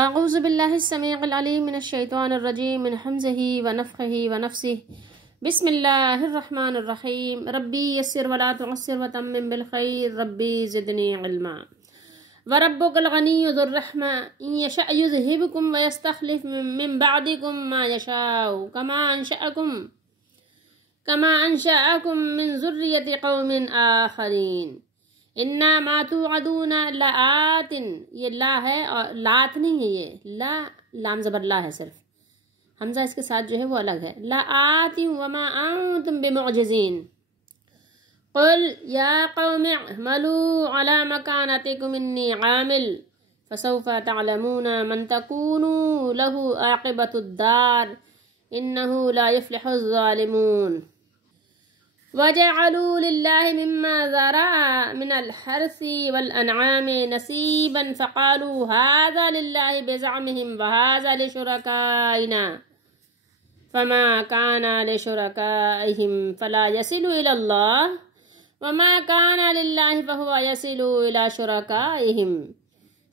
اعوذ باللہ السمیع العلیم من الشیطان الرجیم من حمزہ ونفخہ ونفسہ بسم اللہ الرحمن الرحیم ربی یسر ولا تعسر وتمم بالخیر ربی زدنی علما وربک الغنی ذو الرحمہ ان یشأ یذہبکم ویستخلف من بعدکم ما یشاء کما انشأکم من ذریۃ قوم آخرین انا ما توعدون لآت، یہ لا ہے اور لات نہیں ہے، یہ لا لام زبر لا ہے، صرف حمزہ اس کے ساتھ جو ہے وہ الگ ہے. لآت وما انتم بمعجزین قل یا قوم اعملوا على مكانتكم انی عامل فسوف تعلمون من تكون له عاقبة الدار انه لا يفلح الظالمون. وَجَعَلُوا لِلَّهِ مِمَّا ذَرَأَ مِنَ الْحَرْثِ وَالْأَنْعَامِ نَصِيبًا فَقَالُوا هَذَا لِلَّهِ بِزَعْمِهِمْ وَهَذَا لِشُرَكَائِنَا فَمَا كَانَ لِشُرَكَائِهِمْ فَلَا يَصِلُ إِلَى اللَّهِ وَمَا كَانَ لِلَّهِ فَهُوَ يَصِلُ إِلَى شُرَكَائِهِمْ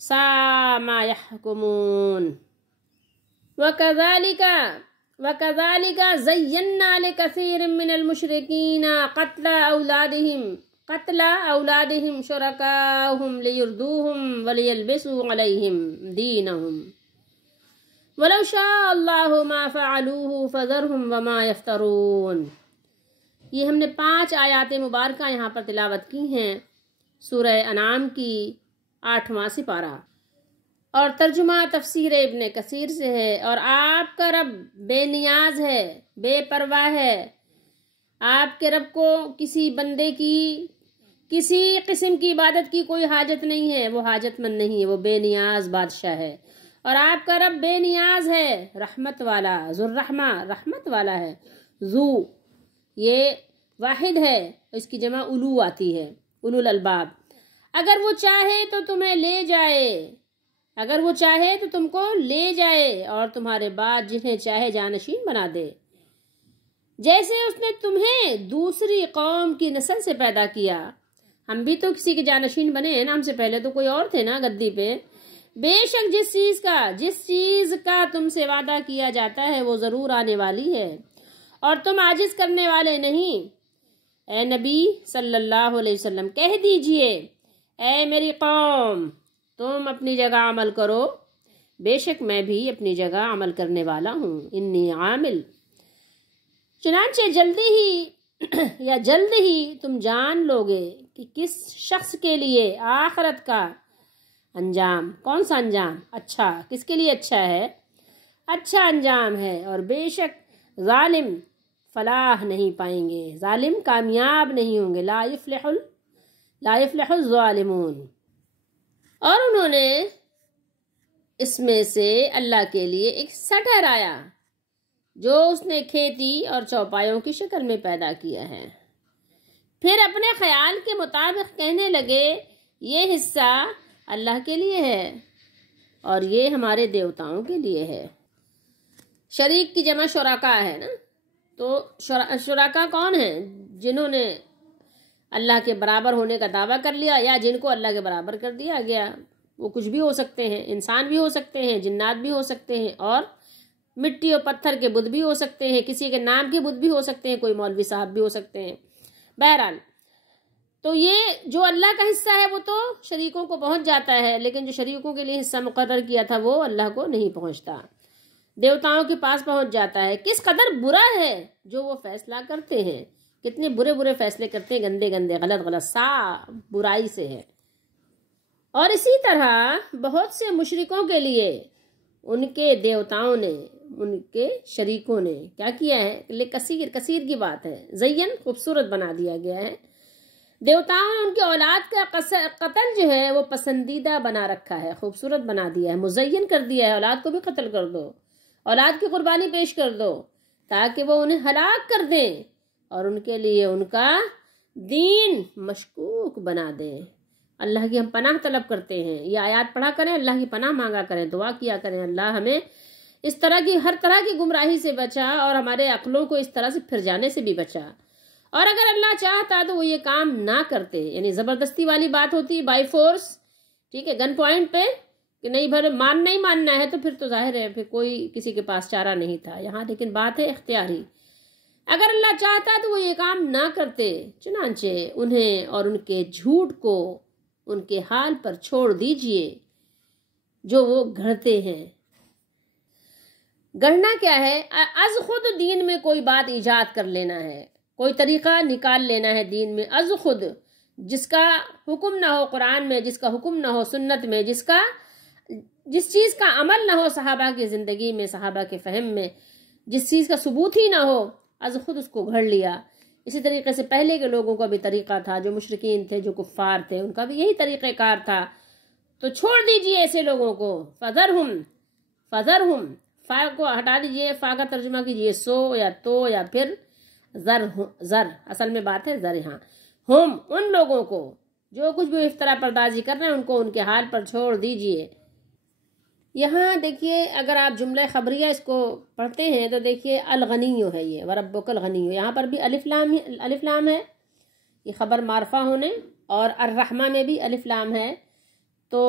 سَاءَ مَا يَحْكُمُونَ. وَكَذَلِكَ زَيَّنَّا لِكَثِيرٍ مِّنَ الْمُشْرِكِينَ قَتْلَ أَوْلَادِهِمْ شُرَكَاءَهُمْ لِيُرْدُوهُمْ وَلِيَلْبِسُوا عَلَيْهِمْ دِينَهُمْ وَلَوْ شَاءَ اللَّهُ مَا فَعَلُوهُ فَذَرْهُمْ وَمَا يَفْتَرُونَ. یہ ہم نے 5 آیات مبارکہ یہاں پر تلاوت کی ہیں سورہ انعام کی 8واں سپارہ، اور ترجمہ تفسیر ابن کثیر سے ہے. اور آپ کا رب بے نیاز ہے، بے پرواہ ہے. آپ کے رب کو کسی بندے کی کسی قسم کی عبادت کی کوئی حاجت نہیں ہے، وہ حاجت مند نہیں ہے، وہ بے نیاز بادشاہ ہے. اور آپ کا رب بے نیاز ہے، رحمت والا، ذو الرحمہ، رحمت والا ہے. ذو یہ واحد ہے، اس کی جمع اولو آتی ہے، اولو الالباب. اگر وہ چاہے تو تمہیں لے جائے، اگر وہ چاہے تو تم کو لے جائے اور تمہارے بعد جنہیں چاہے جانشین بنا دے، جیسے اس نے تمہیں دوسری قوم کی نسل سے پیدا کیا. ہم بھی تو کسی کے جانشین بنے ہیں نا، ہم سے پہلے تو کوئی اور تھے نا گدی پہ. بے شک جس چیز کا تم سے وعدہ کیا جاتا ہے وہ ضرور آنے والی ہے اور تم عاجز کرنے والے نہیں. اے نبی صلی اللہ علیہ وسلم کہہ دیجئے، اے میری قوم تم اپنی جگہ عمل کرو، بے شک میں بھی اپنی جگہ عمل کرنے والا ہوں، انی عامل. چنانچہ جلد ہی تم جان لوگے کہ کس شخص کے لیے آخرت کا انجام، کون سا انجام اچھا، کس کے لیے اچھا ہے، اچھا انجام ہے. اور بے شک ظالم فلاح نہیں پائیں گے، ظالم کامیاب نہیں ہوں گے. لا یفلح الظالمون. اور انہوں نے اس میں سے اللہ کے لیے ایک سا ٹھہرایا جو اس نے کھیتی اور چوپایوں کی شکل میں پیدا کیا ہے. پھر اپنے خیال کے مطابق کہنے لگے یہ حصہ اللہ کے لیے ہے اور یہ ہمارے دیوتاؤں کے لیے ہے. شریک کی جمع شرکا ہے نا، تو شرکا کون ہیں؟ جنہوں نے اللہ کے برابر ہونے کا دعویٰ کر لیا یا جن کو اللہ کے برابر کر دیا گیا. وہ کچھ بھی ہو سکتے ہیں، انسان بھی ہو سکتے ہیں، جنات بھی ہو سکتے ہیں، اور مٹی اور پتھر کے بت بھی ہو سکتے ہیں، کسی کے نام کے بت بھی ہو سکتے ہیں، کوئی مولوی صاحب بھی ہو سکتے ہیں. بہرحال تو یہ جو اللہ کا حصہ ہے وہ تو شریکوں کو پہنچ جاتا ہے، لیکن جو شریکوں کے لیے حصہ مقرر کیا تھا وہ اللہ کو نہیں پہنچتا، دیوتاؤں کے پاس پہنچ جاتا ہے. کس قدر برا ہے جو وہ فیصلہ کرتے ہیں، کتنے برے فیصلے کرتے ہیں، گندے غلط سا برائی سے ہے. اور اسی طرح بہت سے مشرکوں کے لیے ان کے دیوتاؤں نے، ان کے شریکوں نے کیا کیا ہے، کثیر کی بات ہے، زین خوبصورت بنا دیا گیا ہے. دیوتاؤں نے ان کے اولاد کا قتل جو ہے وہ پسندیدہ بنا رکھا ہے، خوبصورت بنا دیا ہے، مزین کر دیا ہے. اولاد کو بھی قتل کر دو، اولاد کی قربانی پیش کر دو تاکہ وہ انہیں ہلاک کر دیں اور ان کے لیے ان کا دین مشکوک بنا دیں. اللہ کی ہم پناہ طلب کرتے ہیں، یہ آیات پڑھا کریں، اللہ کی پناہ مانگا کریں، دعا کیا کریں اللہ ہمیں اس طرح کی ہر طرح کی گمراہی سے بچا اور ہمارے عقلوں کو اس طرح سے پھر جانے سے بھی بچا. اور اگر اللہ چاہتا تو وہ یہ کام نہ کرتے، یعنی زبردستی والی بات ہوتی بائی فورس، ٹھیک ہے، گن پوائنٹ پہ، کہ نہیں بھر ماننا ہی ماننا ہے، تو پھر تو ظاہر ہے پھر کوئی کسی کے پاس چارہ نہیں تھا یہاں، لیکن بات ہے اختیاری۔ اگر اللہ چاہتا تو وہ یہ کام نہ کرتے، چنانچہ انہیں اور ان کے جھوٹ کو ان کے حال پر چھوڑ دیجئے جو وہ گھڑتے ہیں۔ گڑھنا کیا ہے؟ از خود دین میں کوئی بات ایجاد کر لینا ہے، کوئی طریقہ نکال لینا ہے دین میں از خود، جس کا حکم نہ ہو قرآن میں، جس کا حکم نہ ہو سنت میں، جس چیز کا عمل نہ ہو صحابہ کی زندگی میں، صحابہ کے فہم میں، جس چیز کا ثبوت ہی نہ ہو، از خود اس کو گھڑ لیا۔ اسی طریقے سے پہلے کے لوگوں کا بھی طریقہ تھا، جو مشرکین تھے، جو کفار تھے، ان کا بھی یہی طریقہ کار تھا۔ تو چھوڑ دیجئے ایسے لوگوں کو، فذرہم، فا کو ہٹا دیجئے، فا کا ترجمہ کیجئے سو یا تو یا پھر زر، اصل میں بات ہے زر یہاں، ہم ان لوگوں کو جو کچھ بھی افطرا پردازی کر رہے ہیں ان کو ان کے حال پر چھوڑ دیجئے۔ یہاں دیکھیے اگر آپ جملہ خبریہ اس کو پڑھتے ہیں تو دیکھیے الغنیو ہے یہ، وربک الغنیو، یہاں پر بھی الف لام ہے، یہ خبر معرفہ ہونے، اور الرحمہ میں بھی الف لام ہے، تو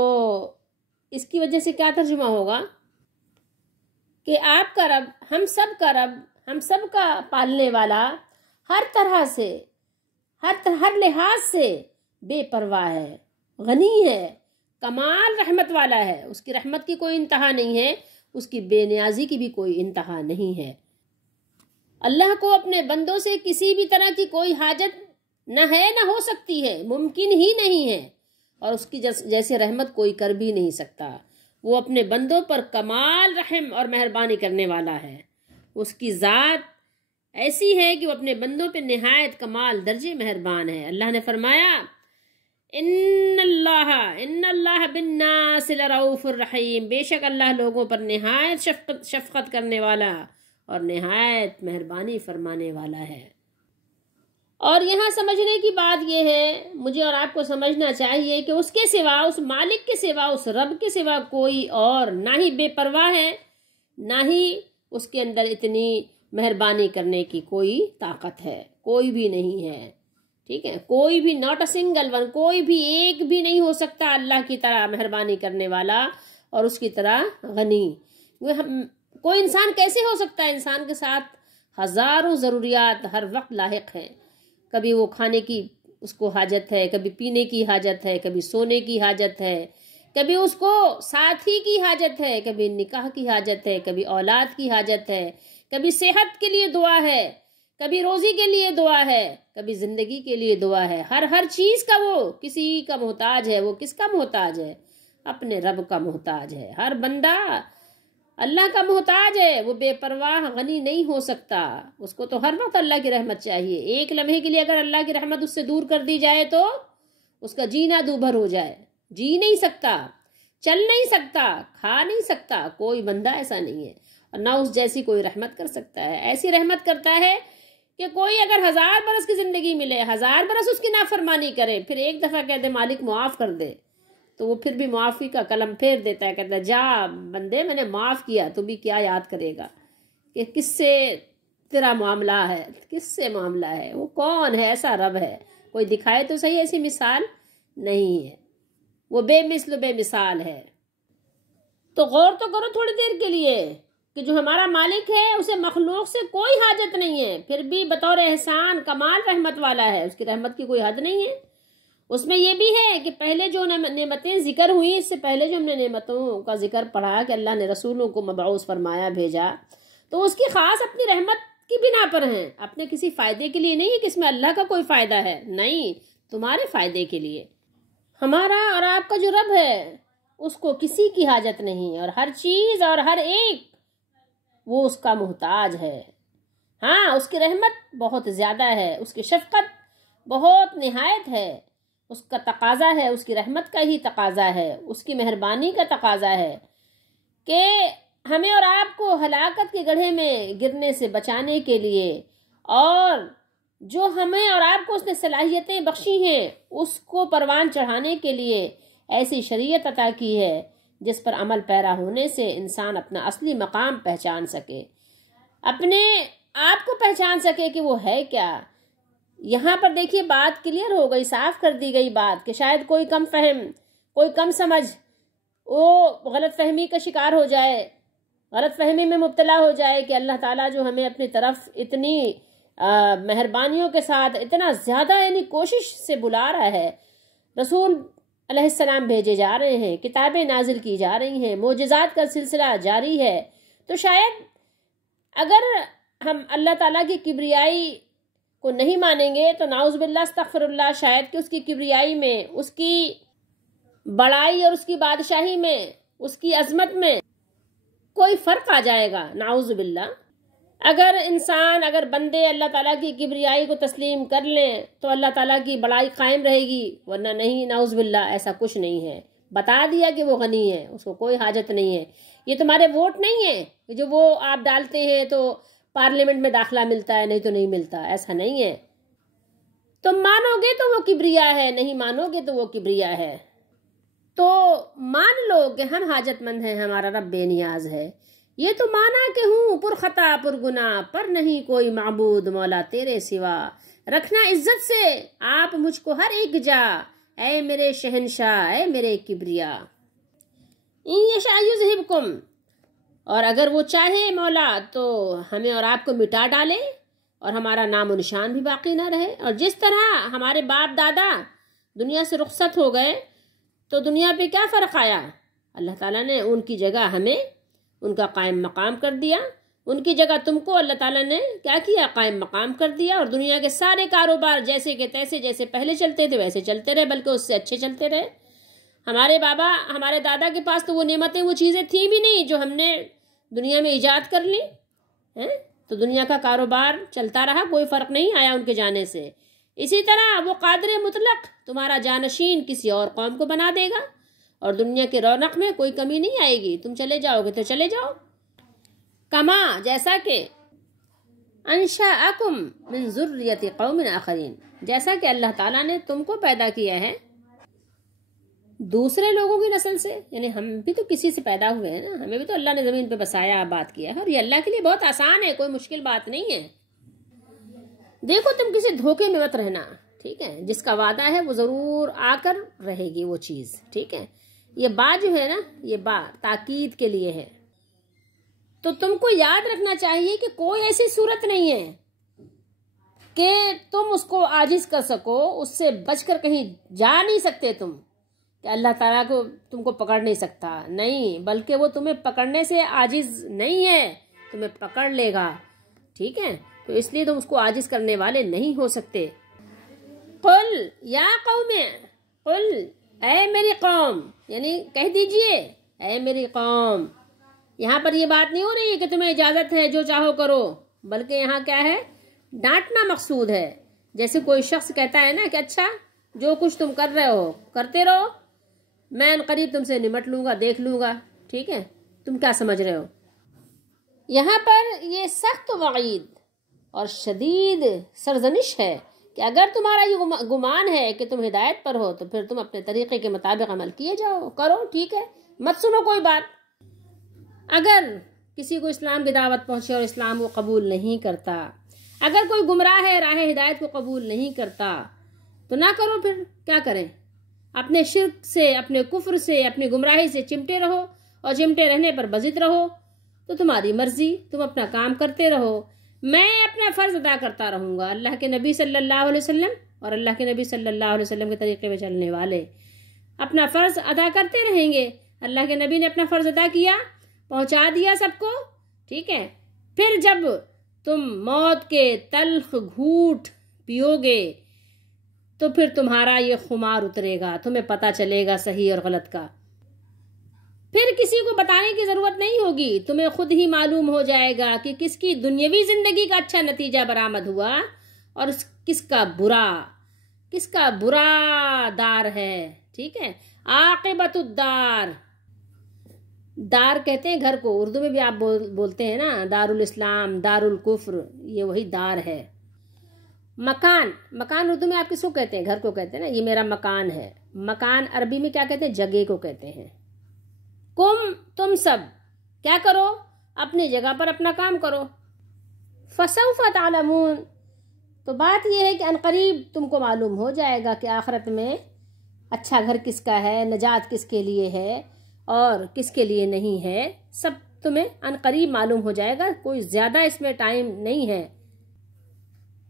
اس کی وجہ سے کیا ترجمہ ہوگا کہ آپ کا رب، ہم سب کا رب، ہم سب کا پالنے والا، ہر طرح سے، ہر لحاظ سے بے پرواہ ہے، غنی ہے، کمال رحمت والا ہے، اس کی رحمت کی کوئی انتہا نہیں ہے، اس کی بے نیازی کی بھی کوئی انتہا نہیں ہے۔ اللہ کو اپنے بندوں سے کسی بھی طرح کی کوئی حاجت نہ ہے، نہ ہو سکتی ہے، ممکن ہی نہیں ہے، اور اس کی جیسے رحمت کوئی کر بھی نہیں سکتا۔ وہ اپنے بندوں پر کمال رحم اور مہربانی کرنے والا ہے، اس کی ذات ایسی ہے کہ وہ اپنے بندوں پہ نہایت کمال درجے مہربان ہے۔ اللہ نے فرمایا ان اللہ بالناس لرؤوف الرحیم، بے شک اللہ لوگوں پر نہایت شفقت کرنے والا اور نہایت مہربانی فرمانے والا ہے۔ اور یہاں سمجھنے کی بات یہ ہے، مجھے اور آپ کو سمجھنا چاہیے کہ اس کے سوا، اس مالک کے سوا، اس رب کے سوا کوئی اور نہ ہی بے پرواہ ہے، نہ ہی اس کے اندر اتنی مہربانی کرنے کی کوئی طاقت ہے، کوئی بھی نہیں ہے، ٹھیک ہے، کوئی بھی، ناٹ اے سنگل ون، کوئی بھی ایک بھی نہیں ہو سکتا اللہ کی طرح مہربانی کرنے والا اور اس کی طرح غنی۔ کوئی انسان کیسے ہو سکتا ہے؟ انسان کے ساتھ ہزاروں ضروریات ہر وقت لاحق ہیں، کبھی وہ کھانے کی اس کو حاجت ہے، کبھی پینے کی حاجت ہے، کبھی سونے کی حاجت ہے، کبھی اس کو ساتھی کی حاجت ہے، کبھی نکاح کی حاجت ہے، کبھی اولاد کی حاجت ہے، کبھی صحت کے لیے دعا ہے، کبھی روزی کے لیے دعا ہے، کبھی زندگی کے لیے دعا ہے، ہر چیز کا وہ کسی کا محتاج ہے۔ وہ کس کا محتاج ہے؟ اپنے رب کا محتاج ہے۔ ہر بندہ اللہ کا محتاج ہے، وہ بے پرواہ غنی نہیں ہو سکتا، اس کو تو ہر وقت اللہ کی رحمت چاہیے۔ ایک لمحے کے لیے اگر اللہ کی رحمت اس سے دور کر دی جائے تو اس کا جینا دوبھر ہو جائے، جی نہیں سکتا، چل نہیں سکتا، کھا نہیں سکتا، کوئی بندہ ایسا نہیں ہے، اور نہ اس جیسی کوئی رحمت کر سکتا ہے۔ ایسی رحمت کرتا ہے کہ کوئی اگر 1000 برس کی زندگی ملے، 1000 برس اس کی نافرمانی کرے، پھر ایک دفعہ کہہ دے مالک معاف کر دے، تو وہ پھر بھی معافی کا قلم پھیر دیتا ہے، کہتا ہے جا بندے میں نے معاف کیا، تو بھی کیا یاد کرے گا کہ کس سے تیرا معاملہ ہے، کس سے معاملہ ہے، وہ کون ہے؟ ایسا رب ہے، کوئی دکھائے تو صحیح ایسی مثال نہیں ہے، وہ بے مثل و بے مثال ہے۔ تو غور تو کرو تھوڑی دیر کے لیے کہ جو ہمارا مالک ہے اسے مخلوق سے کوئی حاجت نہیں ہے، پھر بھی بطور احسان کمال رحمت والا ہے، اس کی رحمت کی کوئی حد نہیں ہے۔ اس میں یہ بھی ہے کہ پہلے جو نعمتیں ذکر ہوئی، اس سے پہلے جو ہم نے نعمتوں کا ذکر پڑھا کہ اللہ نے رسولوں کو مبعوث فرمایا، بھیجا، تو اس کی خاص اپنی رحمت کی بنا پر ہیں، اپنے کسی فائدے کے لیے نہیں ہے کہ اس میں اللہ کا کوئی فائدہ ہے، نہیں، تمہارے فائدے کے لیے۔ ہمارا اور آپ کا جو رب ہے اس کو کسی کی حاجت نہیں، اور ہر چیز اور ہر ایک وہ اس کا محتاج ہے۔ ہاں، اس کی رحمت بہت زیادہ ہے، اس کی شفقت بہت نہایت ہے، اس کا تقاضا ہے، اس کی رحمت کا ہی تقاضا ہے، اس کی مہربانی کا تقاضا ہے کہ ہمیں اور آپ کو ہلاکت کے گڑھے میں گرنے سے بچانے کے لیے، اور جو ہمیں اور آپ کو اس نے صلاحیتیں بخشی ہیں اس کو پروان چڑھانے کے لیے ایسی شریعت عطا کی ہے جس پر عمل پیرا ہونے سے انسان اپنا اصلی مقام پہچان سکے، اپنے آپ کو پہچان سکے کہ وہ ہے کیا۔ یہاں پر دیکھیے بات کلیئر ہو گئی، صاف کر دی گئی بات کہ شاید کوئی کم فہم، کوئی کم سمجھ وہ غلط فہمی کا شکار ہو جائے، غلط فہمی میں مبتلا ہو جائے کہ اللہ تعالیٰ جو ہمیں اپنی طرف اتنی مہربانیوں کے ساتھ اتنا زیادہ یعنی کوشش سے بلا رہا ہے، رسول علیہ السلام بھیجے جا رہے ہیں، کتابیں نازل کی جا رہی ہیں، معجزات کا سلسلہ جاری ہے، تو شاید اگر ہم اللہ تعالیٰ کی کبریائی کو نہیں مانیں گے تو نعوذ باللہ استغفر اللہ، شاید کہ اس کی کبریائی میں، اس کی بڑائی اور اس کی بادشاہی میں، اس کی عظمت میں کوئی فرق آ جائے گا، نعوذ باللہ۔ اگر بندے اللہ تعالیٰ کی کبریائی کو تسلیم کر لیں تو اللہ تعالیٰ کی بڑائی قائم رہے گی، ورنہ نہیں، نعوذ باللہ ایسا کچھ نہیں ہے۔ بتا دیا کہ وہ غنی ہے، اس کو کوئی حاجت نہیں ہے، یہ تمہارے ووٹ نہیں ہے جو وہ آپ ڈالتے ہیں تو پارلیمنٹ میں داخلہ ملتا ہے، نہیں تو نہیں ملتا، ایسا نہیں ہے۔ تم مانو گے تو وہ کبریا ہے، نہیں مانو گے تو وہ کبریا ہے۔ تو مان لو کہ ہم حاجت مند ہیں، ہمارا رب بے نیاز ہے، یہ تو مانا کہ ہوں پر خطا پر گناہ، پر نہیں کوئی معبود مولا تیرے سوا، رکھنا عزت سے آپ مجھ کو ہر ایک جا، اے میرے شہنشاہ، اے میرے کبریا۔ ان یشاء یذہبکم، اور اگر وہ چاہے مولا تو ہمیں اور آپ کو مٹا ڈالے اور ہمارا نام و نشان بھی باقی نہ رہے۔ اور جس طرح ہمارے باپ دادا دنیا سے رخصت ہو گئے تو دنیا پہ کیا فرق آیا؟ اللہ تعالیٰ نے ان کی جگہ ہمیں ان کا قائم مقام کر دیا، ان کی جگہ تم کو اللہ تعالیٰ نے کیا کیا؟ قائم مقام کر دیا، اور دنیا کے سارے کاروبار جیسے کہ تیسے، جیسے پہلے چلتے تھے ویسے چلتے رہے، بلکہ اس سے اچھے چلتے رہے۔ ہمارے بابا، ہمارے دادا کے پاس تو وہ نعمتیں، وہ چیزیں تھیں بھی نہیں جو ہم نے دنیا میں ایجاد کر لی ہیں، تو دنیا کا کاروبار چلتا رہا، کوئی فرق نہیں آیا ان کے جانے سے۔ اسی طرح وہ قادر مطلق تمہارا جانشین کسی اور قوم کو بنا دے گا، اور دنیا کے رونق میں کوئی کمی نہیں آئے گی، تم چلے جاؤ گے تو چلے جاؤ۔ کما، جیسا کہ انشاءکم من ذریۃ قوم آخرین، جیسا کہ اللہ تعالیٰ نے تم کو پیدا کیا ہے دوسرے لوگوں کی نسل سے، یعنی ہم بھی تو کسی سے پیدا ہوئے ہیں نا، ہمیں بھی تو اللہ نے زمین پہ بسایا، آباد کیا ہے، اور یہ اللہ کے لیے بہت آسان ہے، کوئی مشکل بات نہیں ہے۔ دیکھو تم کسی دھوکے میں مت رہنا، ٹھیک ہے؟ جس کا وعدہ ہے وہ ضرور آ کر رہے گی وہ چیز، ٹھیک ہے؟ یہ بات جو ہے نا، یہ بات تاکید کے لیے ہے۔ تو تم کو یاد رکھنا چاہیے کہ کوئی ایسی صورت نہیں ہے کہ تم اس کو عاجز کر سکو، اس سے بچ کر کہیں جا نہیں سکتے تم، کہ اللہ تعالیٰ کو تم کو پکڑ نہیں سکتا، نہیں، بلکہ وہ تمہیں پکڑنے سے عاجز نہیں ہے، تمہیں پکڑ لے گا، ٹھیک ہے؟ تو اس لیے تم اس کو عاجز کرنے والے نہیں ہو سکتے۔ قل یا قوم، قل اے میری قوم، یعنی کہہ دیجئے اے میری قوم۔ یہاں پر یہ بات نہیں ہو رہی ہے کہ تمہیں اجازت ہے جو چاہو کرو، بلکہ یہاں کیا ہے؟ ڈانٹنا مقصود ہے۔ جیسے کوئی شخص کہتا ہے نا کہ اچھا جو کچھ تم کر رہے ہو کرتے رہو، میں ان قریب تم سے نمٹ لوں گا، دیکھ لوں گا، ٹھیک ہے؟ تم کیا سمجھ رہے ہو؟ یہاں پر یہ سخت وعید اور شدید سرزنش ہے کہ اگر تمہارا یہ گمان ہے کہ تم ہدایت پر ہو تو پھر تم اپنے طریقے کے مطابق عمل کیے جاؤ، کرو، ٹھیک ہے؟ مت سنو کوئی بات۔ اگر کسی کو اسلام کی دعوت پہنچے اور اسلام کو قبول نہیں کرتا، اگر کوئی گمراہ ہے، راہ ہدایت کو قبول نہیں کرتا، تو نہ کرو، پھر کیا کریں؟ اپنے شرک سے، اپنے کفر سے، اپنی گمراہی سے چمٹے رہو، اور چمٹے رہنے پر بضد رہو، تو تمہاری مرضی، تم اپنا کام کرتے رہو، میں اپنا فرض ادا کرتا رہوں گا۔ اللہ کے نبی صلی اللہ علیہ وسلم اور اللہ کے نبی صلی اللہ علیہ وسلم کے طریقے میں چلنے والے اپنا فرض ادا کرتے رہیں گے۔ اللہ کے نبی نے اپنا فرض ادا کیا، پہنچا دیا سب کو، ٹھیک ہے؟ پھر جب تم موت کے تلخ گھوٹ پیو گے تو پھر تمہارا یہ خمار اترے گا، تمہیں پتہ چلے گا صحیح اور غلط کا، پھر کسی کو بتانے کی ضرورت نہیں ہوگی، تمہیں خود ہی معلوم ہو جائے گا کہ کس کی دنیاوی زندگی کا اچھا نتیجہ برآمد ہوا اور کس کا برا دار ہے، ٹھیک ہے؟ عاقبت الدار، دار کہتے ہیں گھر کو، اردو میں بھی آپ بولتے ہیں نا، دار الاسلام، دار الکفر، یہ وہی دار ہے۔ مکان، مکان اردو میں آپ کس کو کہتے ہیں؟ گھر کو کہتے ہیں نا، یہ میرا مکان ہے۔ مکان عربی میں کیا کہتے ہیں؟ جگہ کو کہتے ہیں۔ تم سب کیا کرو؟ اپنی جگہ پر اپنا کام کرو۔ فسوف تعلمون، تو بات یہ ہے کہ عنقریب تم کو معلوم ہو جائے گا کہ آخرت میں اچھا گھر کس کا ہے، نجات کس کے لیے ہے، اور کس کے لیے نہیں ہے، سب تمہیں عن قریب معلوم ہو جائے گا، کوئی زیادہ اس میں ٹائم نہیں ہے۔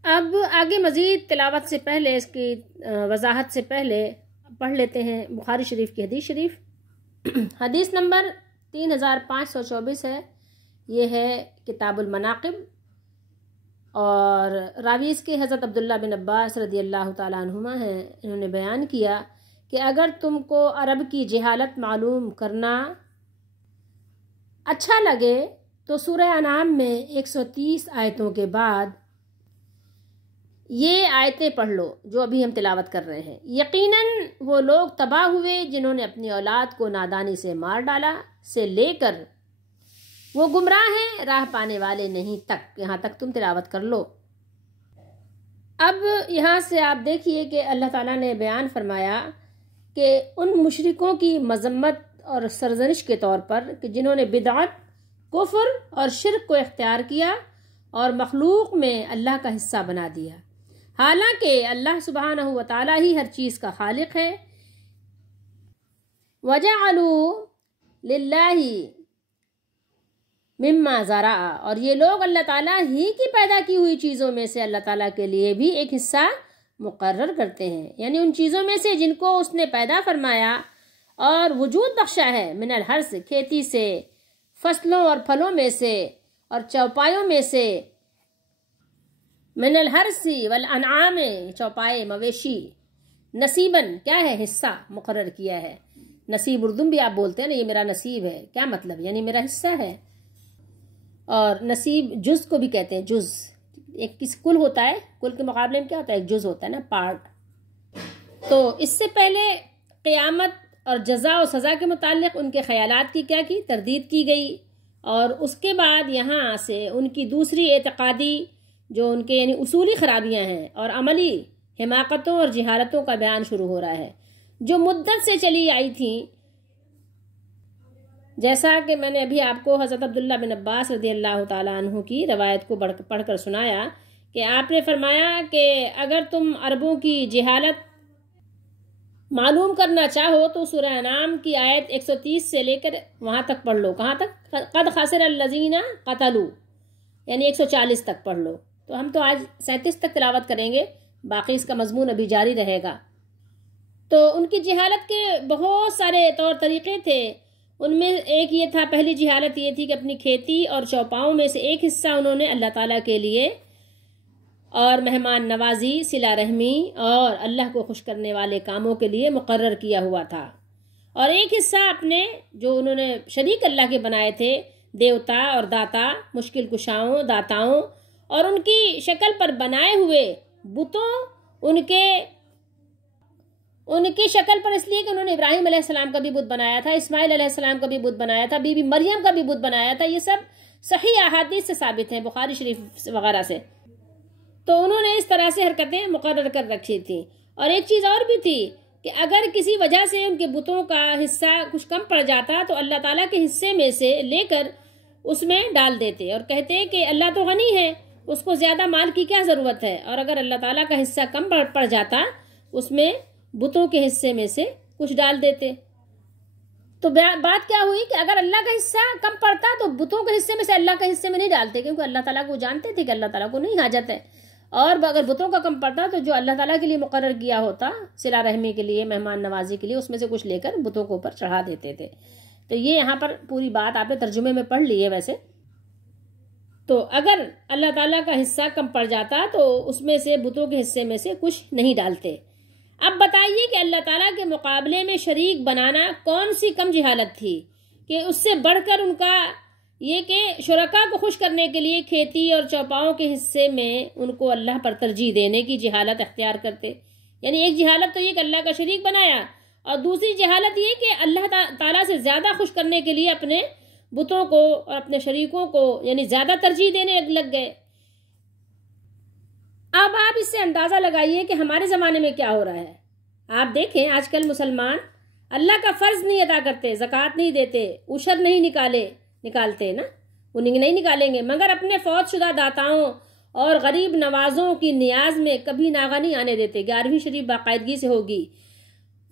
اب آگے مزید تلاوت سے پہلے، اس کی وضاحت سے پہلے پڑھ لیتے ہیں بخاری شریف کی حدیث شریف۔ حدیث نمبر 3524 ہے، یہ ہے کتاب المناقب، اور راوی اس کے حضرت عبداللہ بن عباس رضی اللہ تعالیٰ عنہما ہیں۔ انہوں نے بیان کیا کہ اگر تم کو عرب کی جہالت معلوم کرنا اچھا لگے تو سورہ انعام میں 130 آیتوں کے بعد یہ آیتیں پڑھ لو جو ابھی ہم تلاوت کر رہے ہیں۔ یقیناً وہ لوگ تباہ ہوئے جنہوں نے اپنی اولاد کو نادانی سے مار ڈالا سے لے کر وہ گمراہ ہیں راہ پانے والے نہیں تک، یہاں تک تم تلاوت کر لو۔ اب یہاں سے آپ دیکھیے کہ اللہ تعالیٰ نے بیان فرمایا کہ ان مشرکوں کی مذمت اور سرزنش کے طور پر کہ جنہوں نے بدعت، کفر اور شرک کو اختیار کیا اور مخلوق میں اللہ کا حصہ بنا دیا، حالانکہ اللہ سبحانہ و تعالیٰ ہی ہر چیز کا خالق ہے۔ وَجَعَلُوا لِلَّهِ مما زرع، اور یہ لوگ اللہ تعالیٰ ہی کی پیدا کی ہوئی چیزوں میں سے اللہ تعالیٰ کے لیے بھی ایک حصہ مقرر کرتے ہیں، یعنی ان چیزوں میں سے جن کو اس نے پیدا فرمایا اور وجود بخشا ہے، من الحرث، کھیتی سے، فصلوں اور پھلوں میں سے اور چوپایوں میں سے، من الحرث والانعام، چوپائے مویشی، نصیباً کیا ہے، حصہ مقرر کیا ہے۔ نصیب اردو بھی آپ بولتے ہیں نا، یہ میرا نصیب ہے، کیا مطلب، یعنی میرا حصہ ہے۔ اور نصیب جز کو بھی کہتے ہیں، جز ایک کس کل ہوتا ہے، کل کے مقابلے میں کیا ہوتا ہے، ایک جز ہوتا ہے نا، پارٹ۔ تو اس سے پہلے قیامت اور جزا و سزا کے متعلق ان کے خیالات کی کیا کی تردید کی گئی، اور اس کے بعد یہاں سے ان کی دوسری اعتقادی جو ان کے یعنی اصولی خرابیاں ہیں اور عملی حماقتوں اور جہالتوں کا بیان شروع ہو رہا ہے جو مدت سے چلی آئی تھیں، جیسا کہ میں نے ابھی آپ کو حضرت عبداللہ بن عباس رضی اللہ تعالیٰ عنہ کی روایت کو پڑھ کر سنایا کہ آپ نے فرمایا کہ اگر تم عربوں کی جہالت معلوم کرنا چاہو تو سورہ انعام کی آیت 130 سے لے کر وہاں تک پڑھ لو، کہاں تک، قد خسر الذین قتلوا، یعنی 140 تک پڑھ لو۔ تو ہم تو آج 37 تک تلاوت کریں گے، باقی اس کا مضمون ابھی جاری رہے گا۔ تو ان کی جہالت کے بہت سارے طور طریقے تھے، ان میں ایک یہ تھا، پہلی جہالت یہ تھی کہ اپنی کھیتی اور چوپاؤں میں سے ایک حصہ انہوں نے اللہ تعالیٰ کے لیے اور مہمان نوازی، صلہ رحمی اور اللہ کو خوش کرنے والے کاموں کے لیے مقرر کیا ہوا تھا، اور ایک حصہ اپنے جو انہوں نے شریک اللہ کے بنائے تھے، دیوتا اور داتا، مشکل کشاؤں، داتاؤں اور ان کی شکل پر بنائے ہوئے بتوں، ان کی شکل پر اس لیے کہ انہوں نے ابراہیم علیہ السلام کا بھی بت بنایا تھا، اسماعیل علیہ السلام کا بھی بت بنایا تھا، بی بی مریم کا بھی بت بنایا تھا، یہ سب صحیح احادیث سے ثابت ہیں، بخاری شریف وغیرہ سے۔ تو انہوں نے اس طرح سے حرکتیں مقرر کر رکھی تھیں۔ اور ایک چیز اور بھی تھی کہ اگر کسی وجہ سے ان کے بتوں کا حصہ کچھ کم پڑ جاتا تو اللہ تعالیٰ کے حصے میں سے لے کر اس میں ڈال دیتے اور کہتے کہ اللہ تو غنی ہے، اس کو زیادہ مال کی کیا ضرورت ہے، اور اگر اللہ تعالیٰ کا حصہ کم پڑ جاتا اس میں بتوں کے حصے میں سے کچھ ڈال دیتے۔ تو بات کیا ہوئی کہ اگر اللہ کا حصہ کم پڑتا تو بتوں کے حصے میں سے اللہ کے حصے میں نہیں ڈالتے، کیونکہ اللہ تعالیٰ کو جانتے تھے کہ اللہ تعالیٰ کو نہیں حاجت ہے، اور اگر بتوں کا کم پڑتا تو جو اللہ تعالیٰ کے لیے مقرر کیا ہوتا صلہ رحمی کے لیے، مہمان نوازی کے لیے، اس میں سے کچھ لے کر بتوں کو اوپر چڑھا دیتے تھے۔ تو یہ یہاں پر پوری بات آپ نے ترجمے میں پڑھ لی ہے ویسے۔ تو اگر اللہ تعالیٰ کا حصہ کم پڑ جاتا تو اس میں سے بتوں کے حصے میں سے کچھ نہیں ڈالتے۔ اب بتائیے کہ اللہ تعالیٰ کے مقابلے میں شریک بنانا کون سی کم جہالت تھی کہ اس سے بڑھ کر ان کا یہ کہ شرکا کو خوش کرنے کے لیے کھیتی اور چوپاؤں کے حصے میں ان کو اللہ پر ترجیح دینے کی جہالت اختیار کرتے۔ یعنی ایک جہالت تو یہ کہ اللہ کا شریک بنایا، اور دوسری جہالت یہ کہ اللہ تعالیٰ سے زیادہ خوش کرنے کے لیے اپنے بتوں کو اور اپنے شریکوں کو یعنی زیادہ ترجیح دینے لگ گئے۔ اب آپ اس سے اندازہ لگائیے کہ ہمارے زمانے میں کیا ہو رہا ہے۔ آپ دیکھیں آج کل مسلمان اللہ کا فرض نہیں ادا کرتے، زکوٰۃ نہیں دیتے، عشر نہیں نکالتے نا، انہیں نہیں نکالیں گے، مگر اپنے فوت شدہ داتاؤں اور غریب نوازوں کی نیاز میں کبھی ناغہ نہیں آنے دیتے۔ 11ویں شریف باقاعدگی سے ہوگی،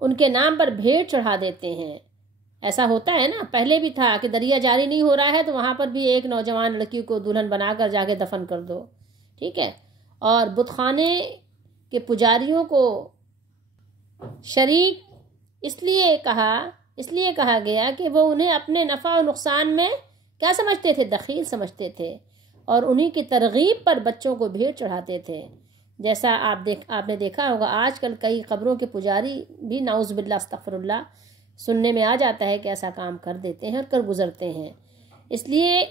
ان کے نام پر بھیڑ چڑھا دیتے ہیں۔ ایسا ہوتا ہے نا، پہلے بھی تھا کہ دریا جاری نہیں ہو رہا ہے تو وہاں پر بھی ایک نوجوان لڑکی کو دلہن بنا کر جا کے دفن کر دو، ٹھیک ہے۔ اور بت خانے کے پجاریوں کو شریک اس لیے کہا گیا کہ وہ انہیں اپنے نفع و نقصان میں کیا سمجھتے تھے؟ دخیل سمجھتے تھے، اور انہی کی ترغیب پر بچوں کو بھیڑ چڑھاتے تھے۔ جیسا آپ نے دیکھا ہوگا آج کل کئی قبروں کے پجاری بھی نعوذ باللہ استغفر اللہ سننے میں آ جاتا ہے کہ ایسا کام کر دیتے ہیں اور کر گزرتے ہیں۔ اس لیے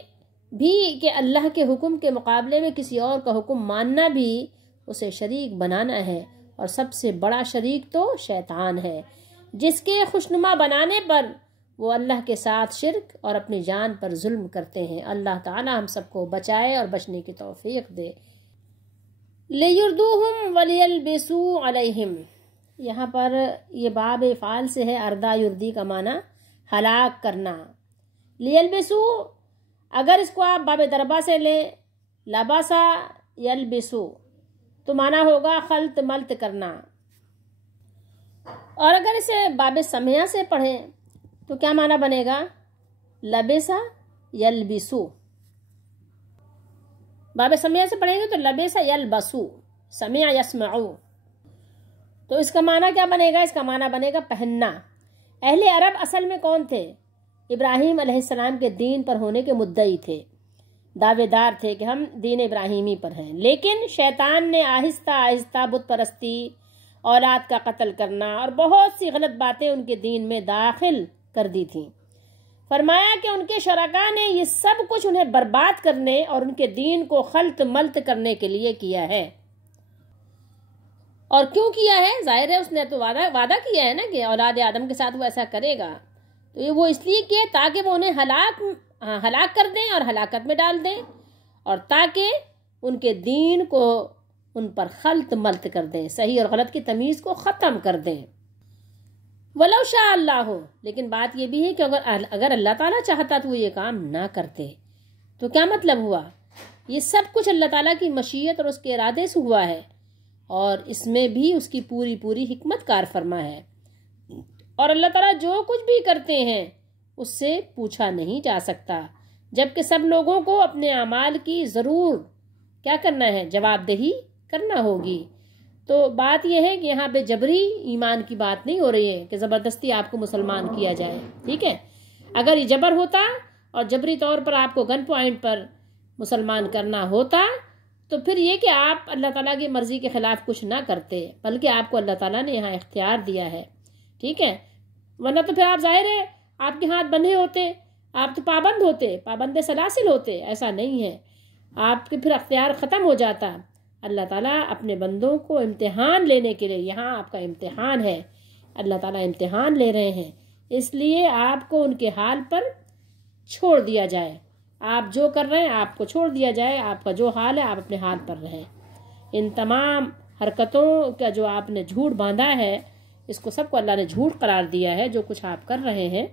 بھی کہ اللہ کے حکم کے مقابلے میں کسی اور کا حکم ماننا بھی اسے شریک بنانا ہے، اور سب سے بڑا شریک تو شیطان ہے، جس کے خوشنما بنانے پر وہ اللہ کے ساتھ شرک اور اپنی جان پر ظلم کرتے ہیں۔ اللہ تعالی ہم سب کو بچائے اور بچنے کی توفیق دے۔ لِيُرْدُوهُمْ وَلِيَلْبِسُوا عَلَيْهِمْ، یہاں پر یہ باب فعال سے ہے، اردہ یردی کا معنی ہلاک کرنا۔ لیلبسو، اگر اس کو آپ باب دربا سے لیں، لباسا یلبسو تو معنی ہوگا خلط ملط کرنا، اور اگر اسے باب سمیہ سے پڑھیں تو کیا معنی بنے گا؟ لبسا یلبسو۔ باب سمیہ سے پڑھیں گے تو لبسا یلبسو، سمع یسمعو، تو اس کا معنی کیا بنے گا؟ اس کا معنی بنے گا پہننا۔ اہل عرب اصل میں کون تھے؟ ابراہیم علیہ السلام کے دین پر ہونے کے مدعی تھے، دعوے دار تھے کہ ہم دین ابراہیمی پر ہیں، لیکن شیطان نے آہستہ آہستہ بت پرستی، اولاد کا قتل کرنا اور بہت سی غلط باتیں ان کے دین میں داخل کر دی تھیں۔ فرمایا کہ ان کے شرکاء نے یہ سب کچھ انہیں برباد کرنے اور ان کے دین کو خلط ملط کرنے کے لیے کیا ہے۔ اور کیوں کیا ہے؟ ظاہر ہے اس نے تو وعدہ کیا ہے نا کہ اولاد آدم کے ساتھ وہ ایسا کرے گا، تو یہ وہ اس لیے کیا تاکہ وہ انہیں ہلاک کر دیں اور ہلاکت میں ڈال دیں، اور تاکہ ان کے دین کو ان پر خلط ملط کر دیں، صحیح اور غلط کی تمیز کو ختم کر دیں۔ وَلَوْ شَاءَ اللَّهُ، لیکن بات یہ بھی ہے کہ اگر اللہ تعالیٰ چاہتا تو وہ یہ کام نہ کرتے۔ تو کیا مطلب ہوا؟ یہ سب کچھ اللہ تعالیٰ کی مشیت اور اس کے ارادے سے ہوا ہے، اور اس میں بھی اس کی پوری حکمت کار فرما ہے، اور اللہ تعالیٰ جو کچھ بھی کرتے ہیں اس سے پوچھا نہیں جا سکتا، جبکہ سب لوگوں کو اپنے اعمال کی ضرور کیا کرنا ہے؟ جواب دہی کرنا ہوگی۔ تو بات یہ ہے کہ یہاں پہ جبری ایمان کی بات نہیں ہو رہی ہے کہ زبردستی آپ کو مسلمان کیا جائے، ٹھیک ہے؟ اگر یہ جبر ہوتا اور جبری طور پر آپ کو گن پوائنٹ پر مسلمان کرنا ہوتا تو پھر یہ کہ آپ اللہ تعالیٰ کی مرضی کے خلاف کچھ نہ کرتے، بلکہ آپ کو اللہ تعالیٰ نے یہاں اختیار دیا ہے، ٹھیک ہے؟ ورنہ تو پھر آپ ظاہر ہے آپ کے ہاتھ بندھے ہوتے، آپ تو پابند ہوتے، پابند سلاسل ہوتے۔ ایسا نہیں ہے، آپ کے پھر اختیار ختم ہو جاتا۔ اللہ تعالیٰ اپنے بندوں کو امتحان لینے کے لیے، یہاں آپ کا امتحان ہے، اللہ تعالیٰ امتحان لے رہے ہیں، اس لیے آپ کو ان کے حال پر چھوڑ دیا جائے، آپ جو کر رہے ہیں آپ کو چھوڑ دیا جائے، آپ کا جو حال ہے آپ اپنے حال پر رہیں۔ ان تمام حرکتوں کا جو آپ نے جھوٹ باندھا ہے، اس کو سب کو اللہ نے جھوٹ قرار دیا ہے جو کچھ آپ کر رہے ہیں،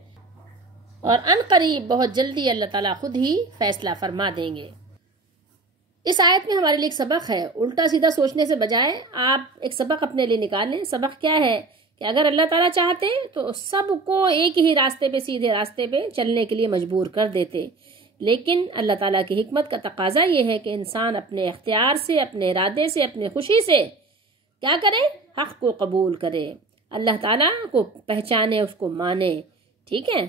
اور ان قریب بہت جلدی اللہ تعالیٰ خود ہی فیصلہ فرما دیں گے۔ اس آیت میں ہمارے لیے ایک سبق ہے، الٹا سیدھا سوچنے سے بجائے آپ ایک سبق اپنے لیے نکالیں۔ سبق کیا ہے کہ اگر اللہ تعالیٰ چاہتے تو سب کو ایک ہی راستے پہ، سیدھے راستے پہ چلنے کے لیے مجبور کر دیتے، لیکن اللہ تعالیٰ کی حکمت کا تقاضا یہ ہے کہ انسان اپنے اختیار سے، اپنے ارادے سے، اپنے خوشی سے کیا کرے؟ حق کو قبول کرے، اللہ تعالیٰ کو پہچانے، اس کو مانے، ٹھیک ہے؟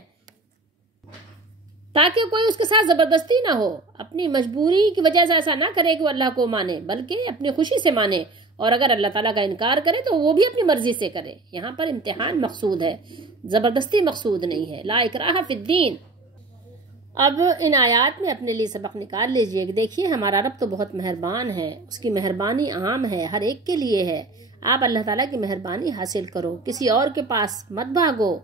تاکہ کوئی اس کے ساتھ زبردستی نہ ہو، اپنی مجبوری کی وجہ سے ایسا نہ کرے کہ وہ اللہ کو مانے، بلکہ اپنی خوشی سے مانے، اور اگر اللہ تعالیٰ کا انکار کرے تو وہ بھی اپنی مرضی سے کرے۔ یہاں پر امتحان مقصود ہے، زبردستی مقصود نہیں ہے، لا اکراہ فی الدین۔ اب ان آیات میں اپنے لیے سبق نکال لیجئے کہ دیکھیے ہمارا رب تو بہت مہربان ہے، اس کی مہربانی عام ہے، ہر ایک کے لیے ہے۔ آپ اللہ تعالیٰ کی مہربانی حاصل کرو، کسی اور کے پاس مت بھاگو،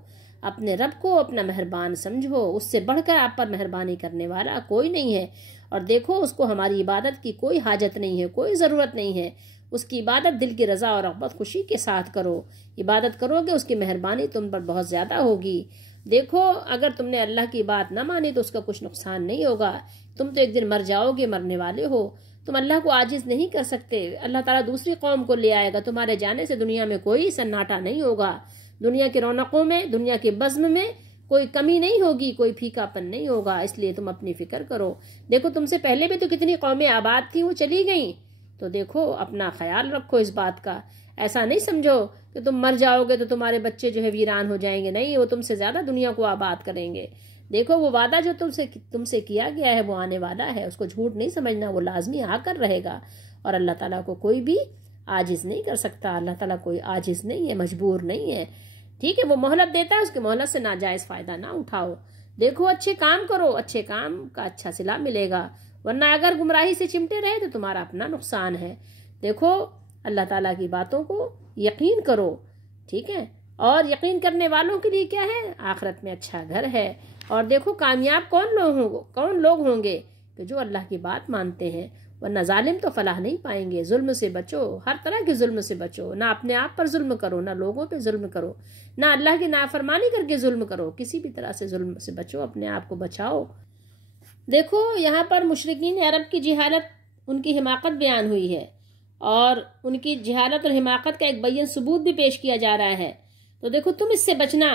اپنے رب کو اپنا مہربان سمجھو، اس سے بڑھ کر آپ پر مہربانی کرنے والا کوئی نہیں ہے۔ اور دیکھو اس کو ہماری عبادت کی کوئی حاجت نہیں ہے، کوئی ضرورت نہیں ہے، اس کی عبادت دل کی رضا اور رغبت خوشی کے ساتھ کرو، عبادت کرو گے اس کی مہربانی تم پر بہت زیادہ ہوگی۔ دیکھو اگر تم نے اللہ کی بات نہ مانی تو اس کا کچھ نقصان نہیں ہوگا، تم تو ایک دن مر جاؤ گے، مرنے والے ہو، تم اللہ کو عاجز نہیں کر سکتے، اللہ تعالیٰ دوسری قوم کو لے آئے گا، تمہارے جانے سے دنیا میں کوئی سناٹا نہیں ہوگا، دنیا کی رونقوں میں، دنیا کے بزم میں کوئی کمی نہیں ہوگی، کوئی پھیکا پن نہیں ہوگا، اس لیے تم اپنی فکر کرو۔ دیکھو تم سے پہلے بھی تو کتنی قومیں آباد تھیں، وہ چلی گئیں، تو دیکھو اپنا خیال رکھو اس بات کا۔ ایسا نہیں سمجھو کہ تم مر جاؤ گے تو تمہارے بچے جو ہے ویران ہو جائیں گے، نہیں، وہ تم سے زیادہ دنیا کو آباد کریں گے۔ دیکھو وہ وعدہ جو تم سے کیا گیا ہے وہ آنے والا ہے، اس کو جھوٹ نہیں سمجھنا، وہ لازمی آ کر رہے گا، اور اللہ تعالیٰ کو کوئی بھی عاجز نہیں کر سکتا، اللہ تعالیٰ کوئی عاجز نہیں ہے، مجبور نہیں ہے، ٹھیک ہے؟ وہ مہلت دیتا ہے، اس کی مہلت سے ناجائز فائدہ نہ اٹھاؤ۔ دیکھو اچھے کام کرو، اچھے کام کا اچھا صلہ ملے گا، ورنہ اگر گمراہی سے چمٹے رہے تو تمہارا اپنا نقصان ہے۔ دیکھو اللہ تعالیٰ کی باتوں کو یقین کرو، ٹھیک ہے؟ اور یقین کرنے والوں کے لیے کیا ہے؟ آخرت میں اچھا گھر ہے۔ اور دیکھو کامیاب کون لوگ ہوں گے کہ جو اللہ کی بات مانتے ہیں، ورنہ ظالم تو فلاح نہیں پائیں گے۔ ظلم سے بچو، ہر طرح کے ظلم سے بچو، نہ اپنے آپ پر ظلم کرو، نہ لوگوں پہ ظلم کرو، نہ اللہ کی نافرمانی کر کے ظلم کرو، کسی بھی طرح سے ظلم سے بچو، اپنے آپ کو بچاؤ۔ دیکھو یہاں پر مشرکین عرب کی جہالت، ان کی حماقت بیان ہوئی ہے، اور ان کی جہالت اور حماقت کا ایک بیان ثبوت بھی پیش کیا جا رہا ہے۔ تو دیکھو تم اس سے بچنا۔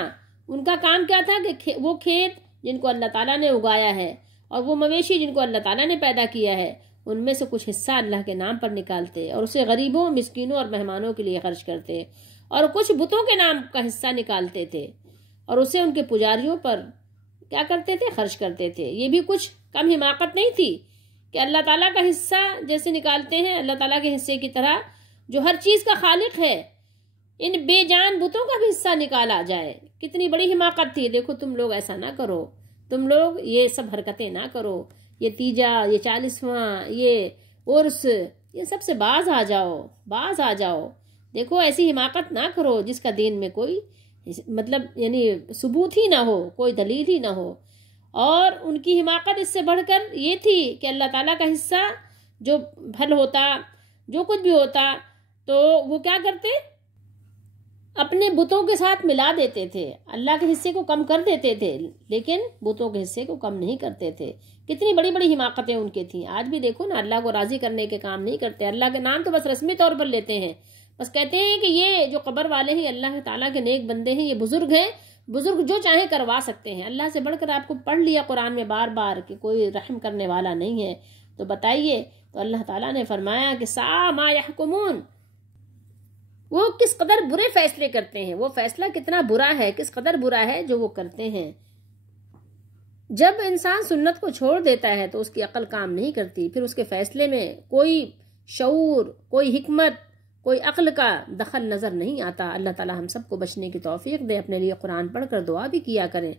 ان کا کام کیا تھا کہ وہ کھیت جن کو اللہ تعالیٰ نے اگایا ہے، اور وہ مویشی جن کو اللہ تعالیٰ نے پیدا کیا ہے، ان میں سے کچھ حصہ اللہ کے نام پر نکالتے اور اسے غریبوں، مسکینوں اور مہمانوں کے لیے خرچ کرتے، اور کچھ بتوں کے نام کا حصہ نکالتے تھے اور اسے ان کے پجاریوں پر کیا کرتے تھے؟ خرچ کرتے تھے۔ یہ بھی کچھ کم حماقت نہیں تھی کہ اللہ تعالیٰ کا حصہ جیسے نکالتے ہیں، اللہ تعالیٰ کے حصے کی طرح جو ہر چیز کا خالق ہے، ان بے جان بتوں کا بھی حصہ نکالا جائے۔ کتنی بڑی حماقت تھی۔ دیکھو تم لوگ ایسا نہ کرو، تم لوگ یہ سب حرکتیں نہ کرو، یہ تیجا، یہ 40واں، یہ عرس، یہ سب سے باز آ جاؤ۔ دیکھو ایسی حماقت نہ کرو جس کا دین میں کوئی مطلب یعنی ثبوت ہی نہ ہو، کوئی دلیل ہی نہ ہو۔ اور ان کی حماقت اس سے بڑھ کر یہ تھی کہ اللہ تعالیٰ کا حصہ جو پھل ہوتا، جو کچھ بھی ہوتا، تو وہ کیا کرتے؟ اپنے بتوں کے ساتھ ملا دیتے تھے، اللہ کے حصے کو کم کر دیتے تھے، لیکن بتوں کے حصے کو کم نہیں کرتے تھے۔ کتنی بڑی بڑی حماقتیں ان کی تھیں۔ آج بھی دیکھو نا، اللہ کو راضی کرنے کے کام نہیں کرتے، اللہ کے نام تو بس رسمی طور پر لیتے ہیں، بس کہتے ہیں کہ یہ جو قبر والے ہیں اللہ تعالیٰ کے نیک بندے ہیں، یہ بزرگ ہیں، بزرگ جو چاہیں کروا سکتے ہیں۔ اللہ سے بڑھ کر آپ کو پڑھ لیا قرآن میں بار بار کہ کوئی رحم کرنے والا نہیں ہے، تو بتائیے، تو اللہ تعالیٰ نے فرمایا کہ ساء ما یحکمون، وہ کس قدر برے فیصلے کرتے ہیں، وہ فیصلہ کتنا برا ہے، کس قدر برا ہے جو وہ کرتے ہیں۔ جب انسان سنت کو چھوڑ دیتا ہے تو اس کی عقل کام نہیں کرتی، پھر اس کے فیصلے میں کوئی شعور، کوئی حکمت، کوئی عقل کا دخل نظر نہیں آتا۔ اللہ تعالیٰ ہم سب کو بچنے کی توفیق دے۔ اپنے لیے قرآن پڑھ کر دعا بھی کیا کریں،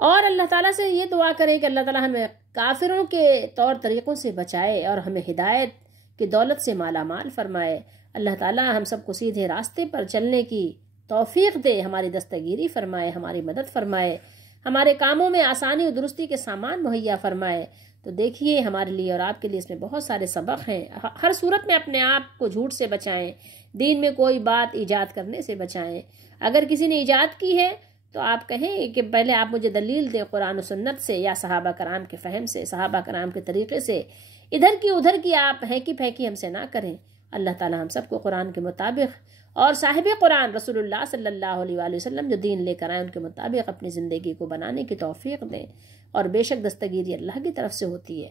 اور اللہ تعالیٰ سے یہ دعا کریں کہ اللہ تعالیٰ ہمیں کافروں کے طور طریقوں سے بچائے اور ہمیں ہدایت کی دولت سے مالا مال فرمائے۔ اللہ تعالیٰ ہم سب کو سیدھے راستے پر چلنے کی توفیق دے، ہماری دستگیری فرمائے، ہماری مدد فرمائے، ہمارے کاموں میں آسانی اور درستی کے سامان مہیا فرمائے۔ تو دیکھیے ہمارے لیے اور آپ کے لیے اس میں بہت سارے سبق ہیں۔ ہر صورت میں اپنے آپ کو جھوٹ سے بچائیں، دین میں کوئی بات ایجاد کرنے سے بچائیں۔ اگر کسی نے ایجاد کی ہے تو آپ کہیں کہ پہلے آپ مجھے دلیل دیں قرآن و سنت سے یا صحابہ کرام کے فہم سے، صحابہ کرام کے طریقے سے۔ ادھر کی ادھر کی آپ ہینکی پھینکی ہم سے نہ کریں۔ اللہ تعالیٰ ہم سب کو قرآن کے مطابق اور صاحب قرآن رسول اللہ صلی اللہ علیہ وآلہ وسلم جو دین لے کر آئے ان کے مطابق اپنی زندگی کو بنانے کی توفیق دیں، اور بے شک دستگیری اللہ کی طرف سے ہوتی ہے۔